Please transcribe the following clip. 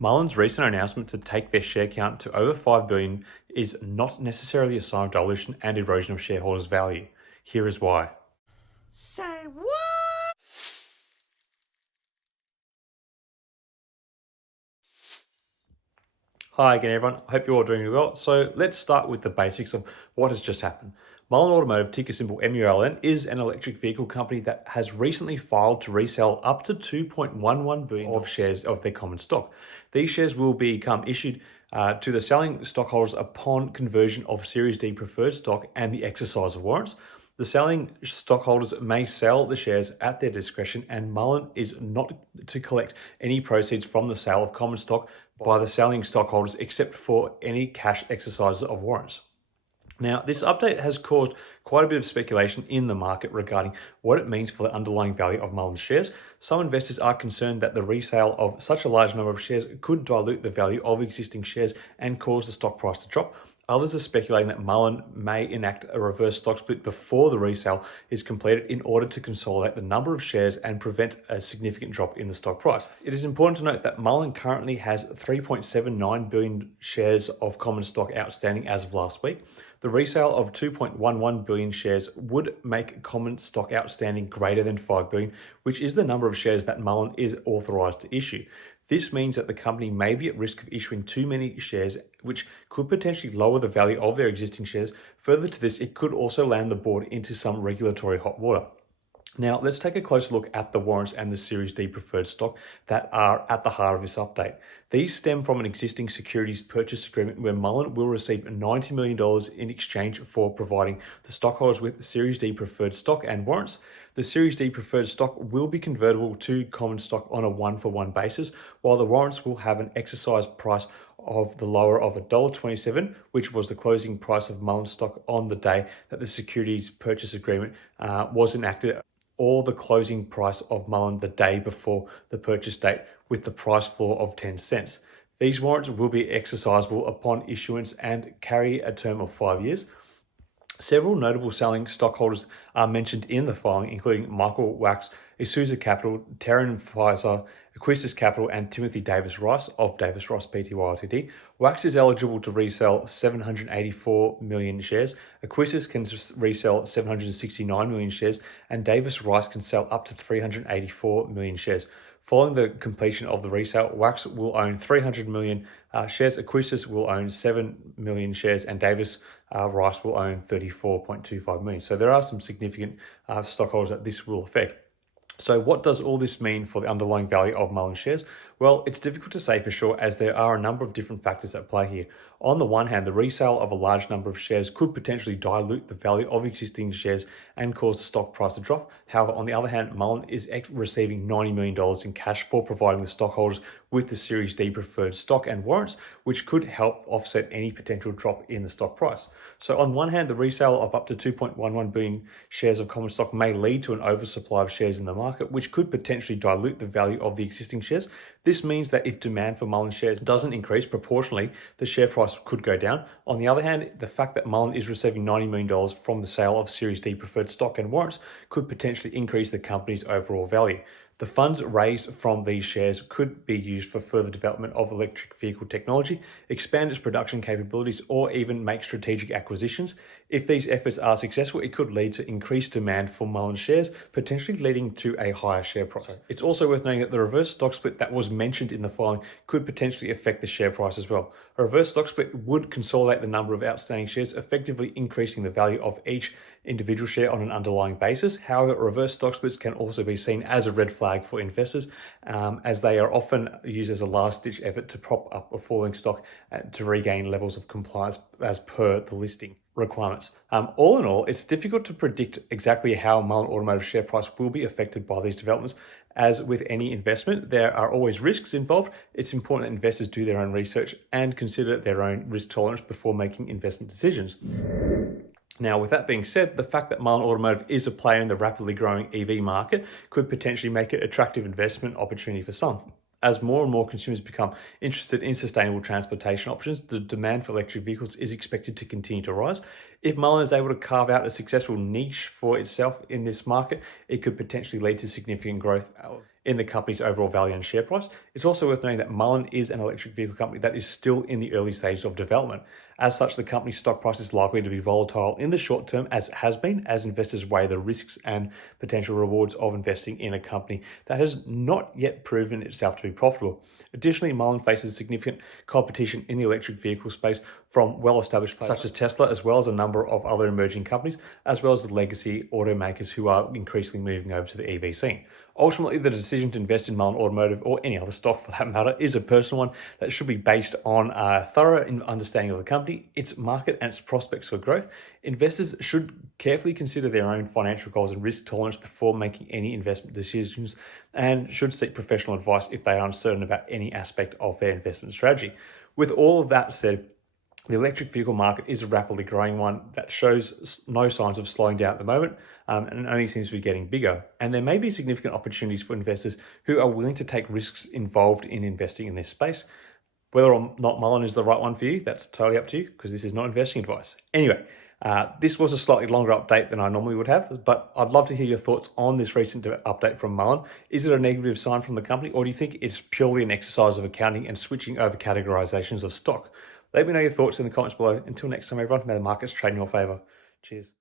Mullen's recent announcement to take their share count to over 5 billion is not necessarily a sign of dilution and erosion of shareholders' value. Here is why. Say what? Hi again, everyone. I hope you're all doing well. So let's start with the basics of what has just happened. Mullen Automotive, ticker symbol MULN, is an electric vehicle company that has recently filed to resell up to 2.11 billion of shares of their common stock. These shares will become issued to the selling stockholders upon conversion of Series D preferred stock and the exercise of warrants. The selling stockholders may sell the shares at their discretion, and Mullen is not to collect any proceeds from the sale of common stock by the selling stockholders except for any cash exercises of warrants. Now, this update has caused quite a bit of speculation in the market regarding what it means for the underlying value of Mullen's shares. Some investors are concerned that the resale of such a large number of shares could dilute the value of existing shares and cause the stock price to drop. Others are speculating that Mullen may enact a reverse stock split before the resale is completed in order to consolidate the number of shares and prevent a significant drop in the stock price. It is important to note that Mullen currently has 3.79 billion shares of common stock outstanding as of last week. The resale of 2.11 billion shares would make common stock outstanding greater than 5 billion, which is the number of shares that Mullen is authorized to issue. This means that the company may be at risk of issuing too many shares, which could potentially lower the value of their existing shares. Further to this, it could also land the board into some regulatory hot water. Now, let's take a closer look at the warrants and the Series D preferred stock that are at the heart of this update. These stem from an existing securities purchase agreement where Mullen will receive $90 million in exchange for providing the stockholders with Series D preferred stock and warrants. The Series D preferred stock will be convertible to common stock on a one-for-one basis, while the warrants will have an exercise price of the lower of $1.27, which was the closing price of Mullen stock on the day that the securities purchase agreement was enacted, or the closing price of Mullen the day before the purchase date with the price floor of 10 cents. These warrants will be exercisable upon issuance and carry a term of 5 years. Several notable selling stockholders are mentioned in the filing, including Michael Wachs, Isuza Capital, Terren Peizer, Acquistus Capital, and Timothy Davis Rice of Davis Rice Pty Ltd. Wachs is eligible to resell 784 million shares. Acquistus can resell 769 million shares, and Davis Rice can sell up to 384 million shares. Following the completion of the resale, Wachs will own 300 million shares, Acquistus will own 7 million shares, and Davis Rice will own 34.25 million. So there are some significant stockholders that this will affect. So what does all this mean for the underlying value of Mullen shares? Well, it's difficult to say for sure, as there are a number of different factors at play here. On the one hand, the resale of a large number of shares could potentially dilute the value of existing shares and cause the stock price to drop. However, on the other hand, Mullen is receiving $90 million in cash for providing the stockholders with the Series D preferred stock and warrants, which could help offset any potential drop in the stock price. So on one hand, the resale of up to 2.11 billion shares of common stock may lead to an oversupply of shares in the market, which could potentially dilute the value of the existing shares. This means that if demand for Mullen shares doesn't increase proportionally, the share price could go down. On the other hand, the fact that Mullen is receiving $90 million from the sale of Series D preferred stock and warrants could potentially increase the company's overall value. The funds raised from these shares could be used for further development of electric vehicle technology, expand its production capabilities, or even make strategic acquisitions. If these efforts are successful, it could lead to increased demand for Mullen shares, potentially leading to a higher share price. It's also worth noting that the reverse stock split that was mentioned in the filing could potentially affect the share price as well. A reverse stock split would consolidate the number of outstanding shares, effectively increasing the value of each individual share on an underlying basis. However, reverse stock splits can also be seen as a red flag for investors, as they are often used as a last-ditch effort to prop up a falling stock to regain levels of compliance as per the listing requirements. All in all, it's difficult to predict exactly how Mullen Automotive share price will be affected by these developments. As with any investment, there are always risks involved. It's important that investors do their own research and consider their own risk tolerance before making investment decisions. Now, with that being said, the fact that Mullen Automotive is a player in the rapidly growing EV market could potentially make it an attractive investment opportunity for some. As more and more consumers become interested in sustainable transportation options, the demand for electric vehicles is expected to continue to rise. If Mullen is able to carve out a successful niche for itself in this market, it could potentially lead to significant growth in the company's overall value and share price. It's also worth noting that Mullen is an electric vehicle company that is still in the early stages of development. As such, the company's stock price is likely to be volatile in the short term, as it has been, as investors weigh the risks and potential rewards of investing in a company that has not yet proven itself to be profitable. Additionally, Mullen faces significant competition in the electric vehicle space from well-established players such as Tesla, as well as a number of other emerging companies, as well as the legacy automakers who are increasingly moving over to the EV scene. Ultimately, the decision to invest in Mullen Automotive, or any other stock for that matter, is a personal one that should be based on a thorough understanding of the company, its market, and its prospects for growth. Investors should carefully consider their own financial goals and risk tolerance before making any investment decisions, and should seek professional advice if they are uncertain about any aspect of their investment strategy. With all of that said, the electric vehicle market is a rapidly growing one that shows no signs of slowing down at the moment, and only seems to be getting bigger. And there may be significant opportunities for investors who are willing to take risks involved in investing in this space. Whether or not Mullen is the right one for you, that's totally up to you, because this is not investing advice. Anyway, this was a slightly longer update than I normally would have, but I'd love to hear your thoughts on this recent update from Mullen. Is it a negative sign from the company, or do you think it's purely an exercise of accounting and switching over categorizations of stock? Let me know your thoughts in the comments below. Until next time, everyone, may the markets trade in your favor. Cheers.